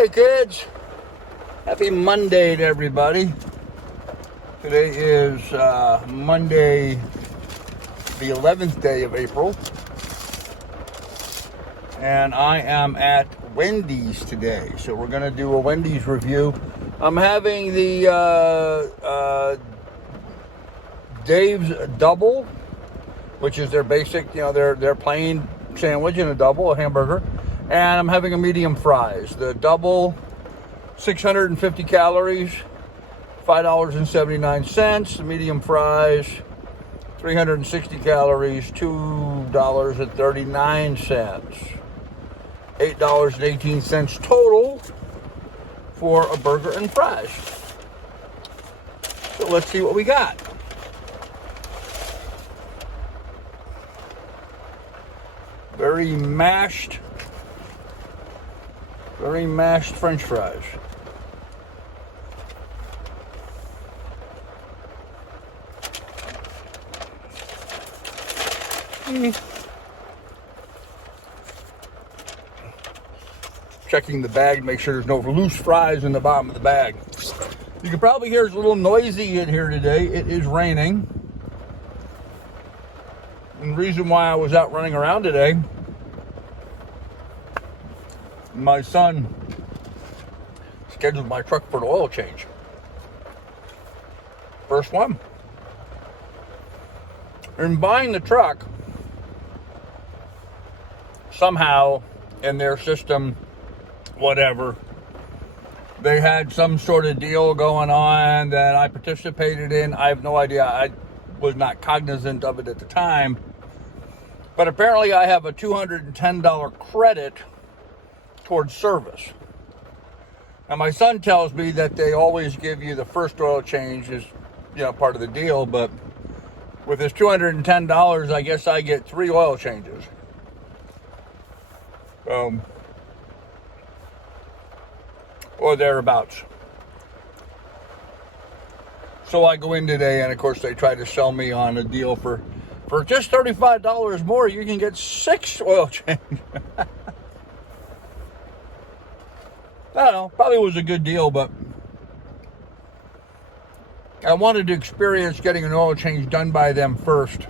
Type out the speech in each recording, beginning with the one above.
Hey kids, happy Monday to everybody. Today is Monday, the 11th day of April, and I am at Wendys today. So we're going to do a Wendys review. I'm having the Dave's Double, which is their basic, their plain sandwich and a double, a hamburger. And I'm having a medium fries. The double, 650 calories, $5.79. The medium fries, 360 calories, $2.39. $8.18 total for a burger and fries. So let's see what we got. Very mashed French fries. Checking the bag, make sure there's no loose fries in the bottom of the bag. You can probably hear it's a little noisy in here today. It is raining. And the reason why I was out running around today, my son scheduled my truck for an oil change. First one. In buying the truck, somehow in their system, whatever, they had some sort of deal going on that I participated in. I have no idea. I was not cognizant of it at the time. But apparently I have a $210 credit towards service. Now my son tells me that they always give you the first oil change as, part of the deal, but with this $210, I guess I get 3 oil changes. Or thereabouts. So I go in today, and of course they try to sell me on a deal for just $35 more, you can get 6 oil changes. I don't know, probably was a good deal, but I wanted to experience getting an oil change done by them first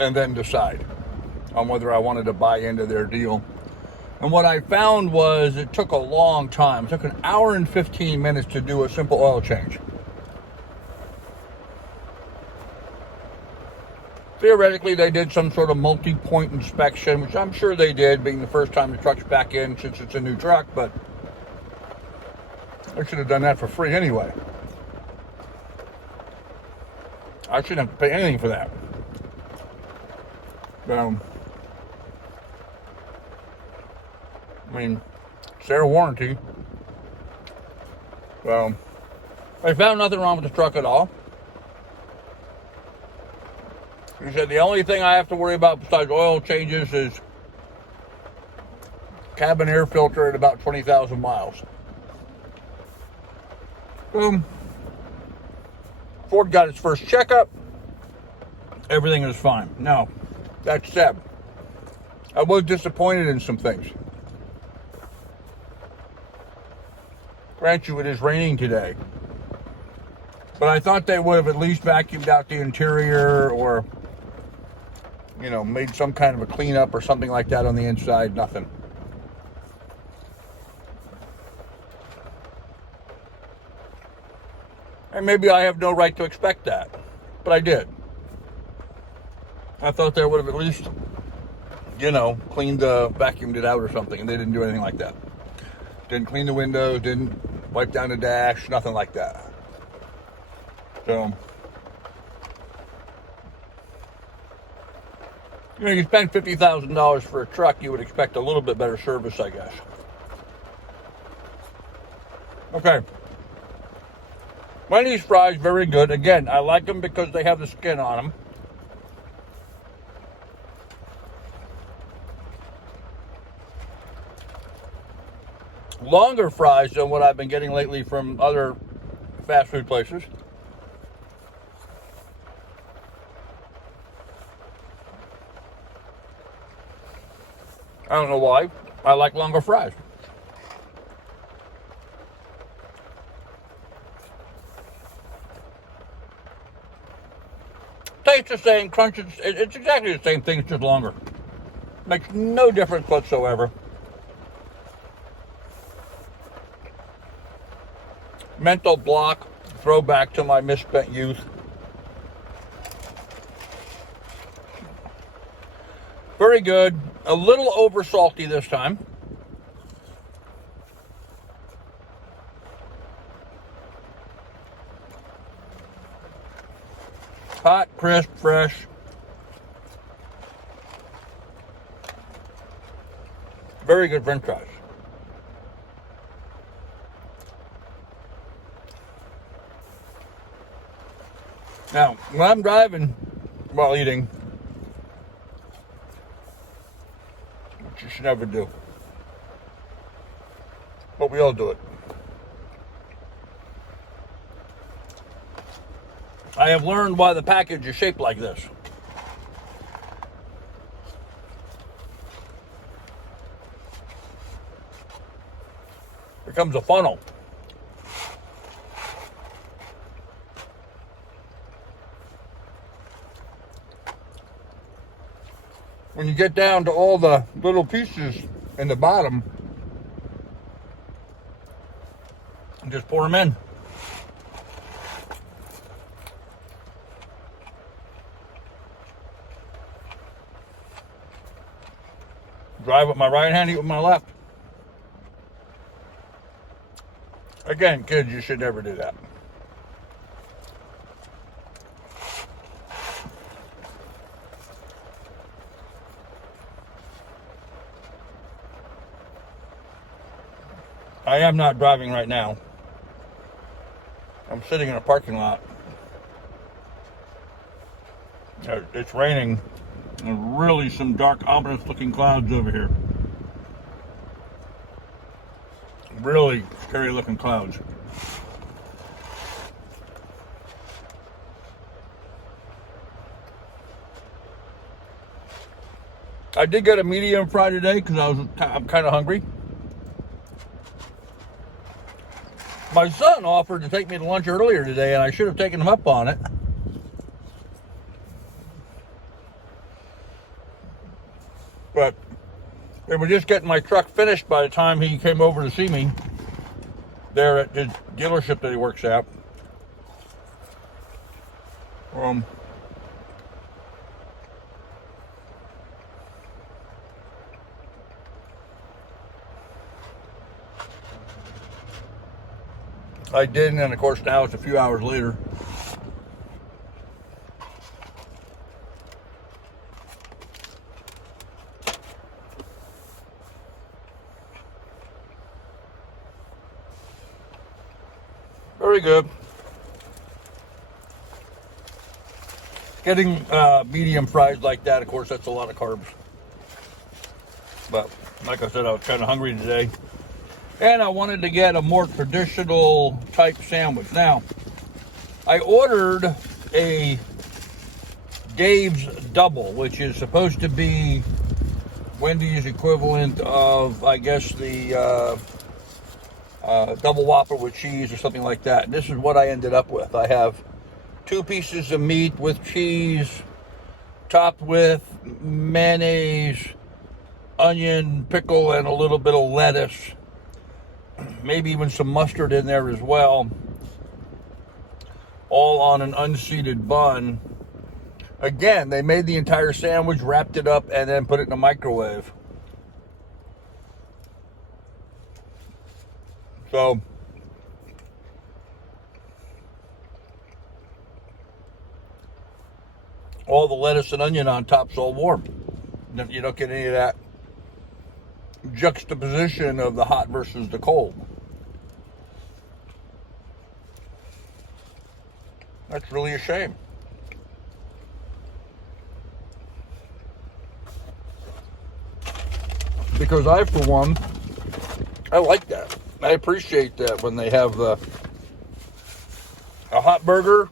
and then decide on whether I wanted to buy into their deal. And what I found was it took a long time. It took an hour and 15 minutes to do a simple oil change. Theoretically, they did some sort of multi-point inspection, which I'm sure they did, being the first time the truck's back in since it's a new truck, but I should have done that for free anyway. I shouldn't have to pay anything for that. It's their warranty. I found nothing wrong with the truck at all. He said the only thing I have to worry about besides oil changes is cabin air filter at about 20,000 miles. Ford got its first checkup. Everything is fine. Now, that said, I was disappointed in some things. Grant you, it is raining today. But I thought they would have at least vacuumed out the interior or made some kind of a cleanup or something like that on the inside. Nothing. And maybe I have no right to expect that, but I did. I thought they would have at least, vacuumed it out or something, and they didn't do anything like that. Didn't clean the windows, didn't wipe down the dash, nothing like that. So, you spend $50,000 for a truck, you would expect a little bit better service, I guess. Okay. Wendys fries, very good. Again, I like them because they have the skin on them. Longer fries than what I've been getting lately from other fast food places. I don't know why. I like longer fries. Tastes the same, crunch, it's exactly the same thing, it's just longer. Makes no difference whatsoever. Mental block, throwback to my misspent youth. Very good. A little over salty this time. Hot, crisp, fresh. Very good French fries. Now, when I'm driving while eating, which you should never do, but we all do it, I have learned why the package is shaped like this. Here comes a funnel. When you get down to all the little pieces in the bottom, just pour them in. Drive with my right hand, eat with my left. Again, kids, you should never do that. I am not driving right now. I'm sitting in a parking lot. It's raining. And really some dark, ominous looking clouds over here. Really scary looking clouds. I did get a medium fry today because I'm kind of hungry. My son offered to take me to lunch earlier today, and I should have taken him up on it. But they were just getting my truck finished by the time he came over to see me there at his dealership that he works at. I did, and of course now it's a few hours later. Very good. Getting medium fries like that, of course, that's a lot of carbs. But like I said, I was kind of hungry today. And I wanted to get a more traditional type sandwich. Now, I ordered a Dave's Double, which is supposed to be Wendy's equivalent of, I guess, the double Whopper with cheese or something like that. And this is what I ended up with. I have 2 pieces of meat with cheese, topped with mayonnaise, onion, pickle, and a little bit of lettuce. Maybe even some mustard in there as well. All on an unseated bun. Again, they made the entire sandwich, wrapped it up, and then put it in the microwave. So, all the lettuce and onion on top's all warm. You don't get any of that juxtaposition of the hot versus the cold. That's really a shame. Because I, for one, I like that. I appreciate that when they have a hot burger,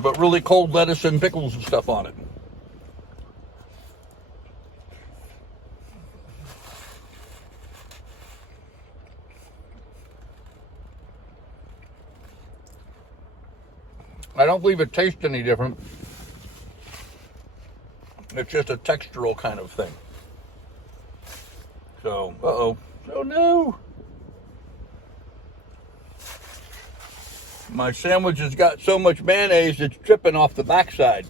but really cold lettuce and pickles and stuff on it. I don't believe it tastes any different It's just a textural kind of thing. So, uh-oh. Oh, no. My sandwich has got so much mayonnaise, it's dripping off the backside.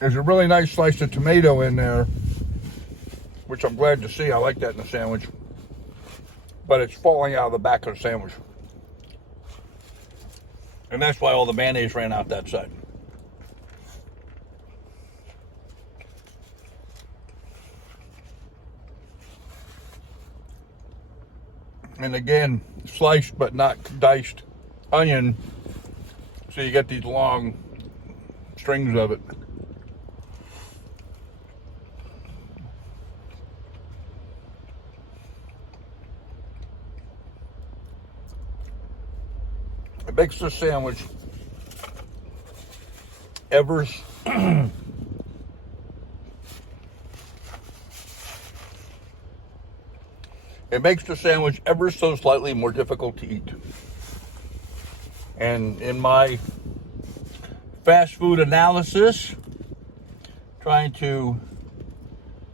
There's a really nice slice of tomato in there, which I'm glad to see. I like that in the sandwich. But it's falling out of the back of the sandwich. And that's why all the mayonnaise ran out that side. And again, sliced but not diced onion. So you get these long strings of it. It makes the sandwich ever it makes the sandwich ever so slightly more difficult to eat. And in my fast food analysis, trying to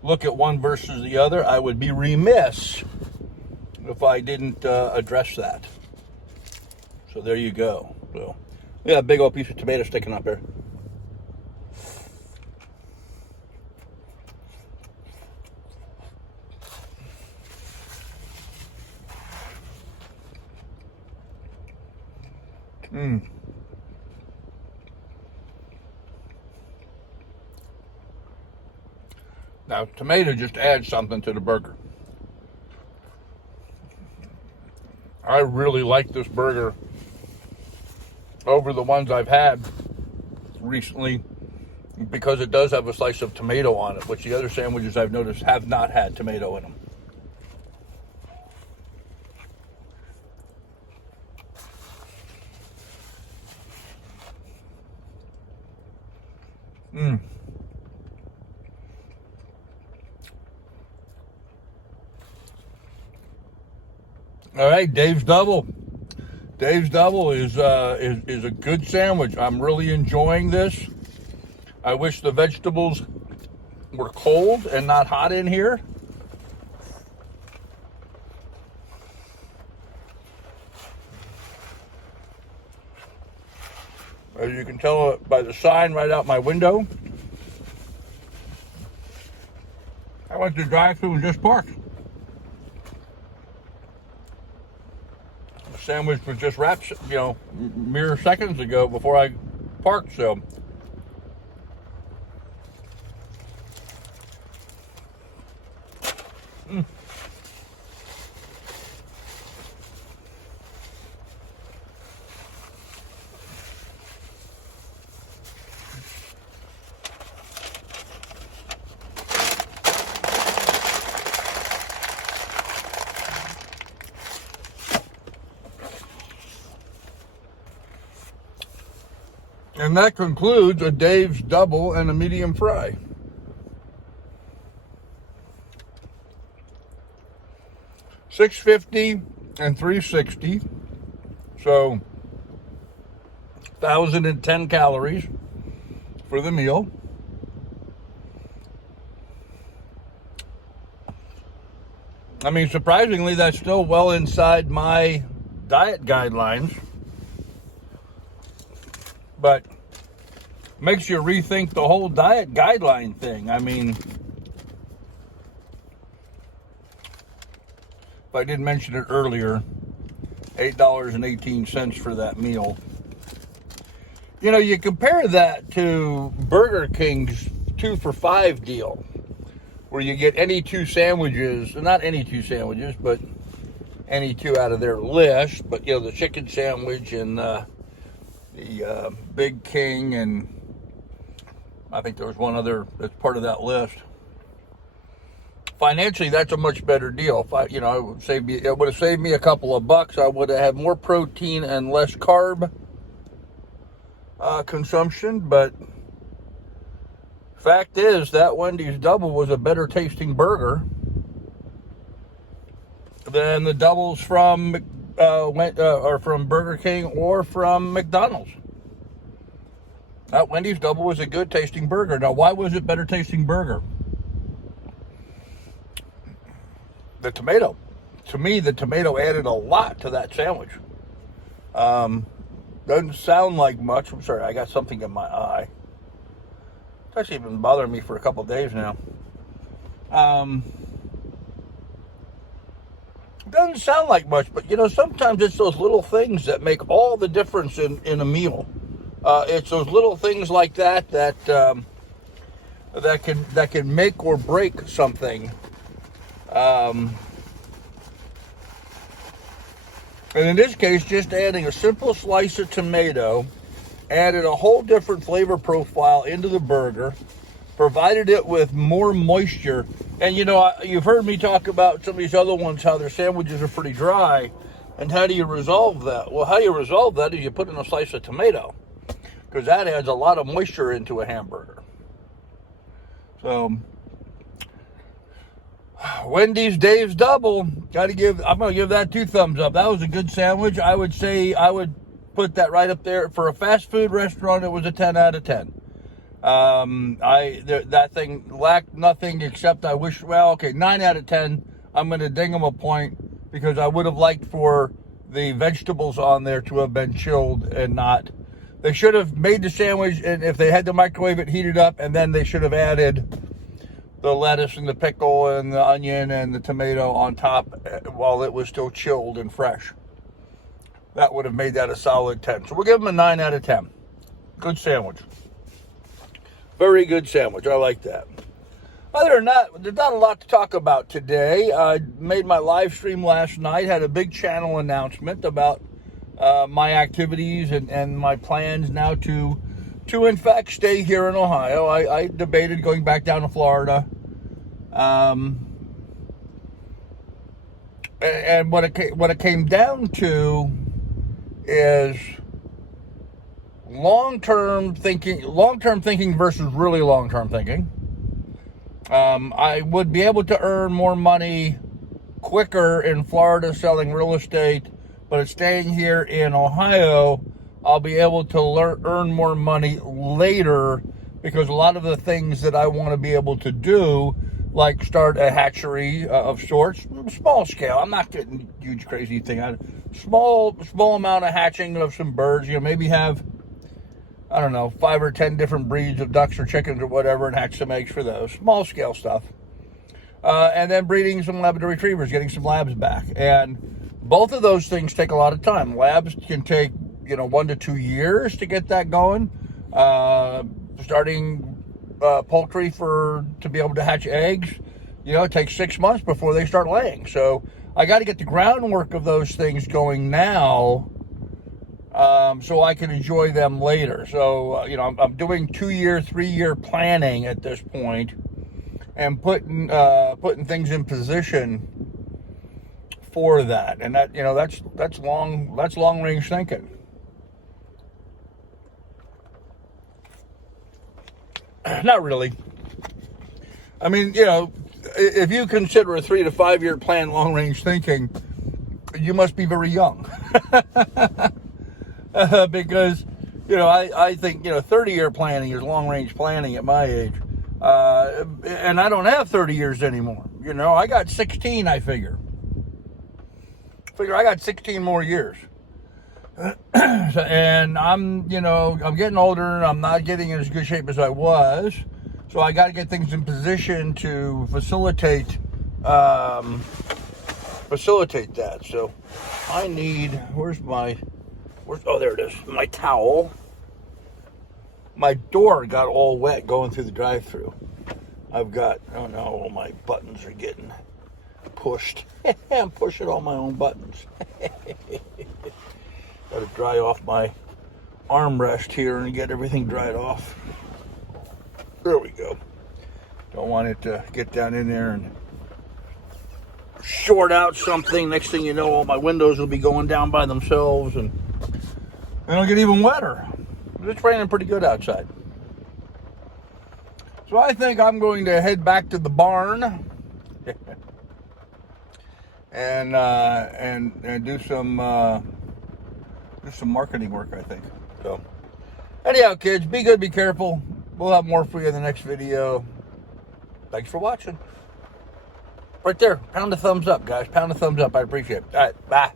look at one versus the other, I would be remiss if I didn't address that. So there you go. So we got a big old piece of tomato sticking up there. Now, tomato just adds something to the burger. I really like this burger over the ones I've had recently because it does have a slice of tomato on it, which the other sandwiches I've noticed have not had tomato in them. All right, Dave's Double. Dave's Double is a good sandwich. I'm really enjoying this. I wish the vegetables were cold and not hot in here. As you can tell by the sign right out my window, I went to drive-thru and just parked. The sandwich was just wrapped, mere seconds ago before I parked, so. And that concludes a Dave's Double and a medium fry. $6.50 and $3.60. So 1,010 calories for the meal. I mean, surprisingly, that's still well inside my diet guidelines. But makes you rethink the whole diet guideline thing. I mean, if I didn't mention it earlier, $8.18 for that meal. You know, you compare that to Burger King's 2 for $5 deal, where you get any two sandwiches, not any two sandwiches, but any two out of their list, but the chicken sandwich and the Big King and I think there was one other that's part of that list. Financially, that's a much better deal. If it would have saved me a couple of bucks. I would have had more protein and less carb consumption. But fact is, that Wendy's double was a better tasting burger than the doubles from from Burger King or from McDonald's. That Wendy's double was a good tasting burger. Now, why was it better tasting burger? The tomato. To me, the tomato added a lot to that sandwich. Doesn't sound like much. I'm sorry, I got something in my eye. It's actually been bothering me for a couple of days now. Doesn't sound like much, but sometimes it's those little things that make all the difference in a meal. It's those little things like that can make or break something. And in this case, just adding a simple slice of tomato added a whole different flavor profile into the burger, provided it with more moisture. And you've heard me talk about some of these other ones, how their sandwiches are pretty dry. And how do you resolve that? Well, how you resolve that is you put in a slice of tomato, because that adds a lot of moisture into a hamburger. So, Wendy's Dave's Double, I'm going to give that 2 thumbs up. That was a good sandwich. I would say I would put that right up there. For a fast food restaurant, it was a 10 out of 10. That thing lacked nothing except 9 out of 10. I'm going to ding them a point because I would have liked for the vegetables on there to have been chilled and not. They should have made the sandwich, and if they had to microwave it, heat it up, and then they should have added the lettuce and the pickle and the onion and the tomato on top while it was still chilled and fresh. That would have made that a solid 10. So we'll give them a 9 out of 10. Good sandwich. Very good sandwich. I like that. Other than that, there's not a lot to talk about today. I made my live stream last night, had a big channel announcement about my activities and my plans now to in fact stay here in Ohio. I debated going back down to Florida. And what it came down to is long-term thinking versus really long-term thinking. I would be able to earn more money quicker in Florida selling real estate, but staying here in Ohio, I'll be able to earn more money later, because a lot of the things that I want to be able to do, like start a hatchery of sorts, small scale. I'm not getting huge crazy thing. Small amount of hatching of some birds. Maybe have 5 or 10 different breeds of ducks or chickens or whatever, and hatch some eggs for those. Small scale stuff. And then breeding some Labrador retrievers, getting some labs back. And both of those things take a lot of time. Labs can take 1 to 2 years to get that going. Starting poultry to be able to hatch eggs, it takes 6 months before they start laying. So I got to get the groundwork of those things going now, so I can enjoy them later. So I'm doing 2-year, 3-year planning at this point, and putting things in position for that. And that that's long range thinking. Not really. I mean, if you consider a 3 to 5 year plan long range thinking, you must be very young. Because, I think, 30-year planning is long range planning at my age. And I don't have 30 years anymore. I got 16, I figure. I got 16 more years. And I'm getting older, and I'm not getting in as good shape as I was. So I got to get things in position to facilitate that. So I need, there it is, my towel. My door got all wet going through the drive-thru. I've got, all my buttons are getting pushed. I'm pushing all my own buttons. Got to dry off my armrest here and get everything dried off. There we go. Don't want it to get down in there and short out something. Next thing you know, all my windows will be going down by themselves, and it'll get even wetter. It's raining pretty good outside. So I think I'm going to head back to the barn and do some marketing work, I think. So anyhow, kids, be good, be careful. We'll have more for you in the next video. Thanks for watching. Right there, pound a thumbs up, guys. Pound a thumbs up. I appreciate it. All right, bye.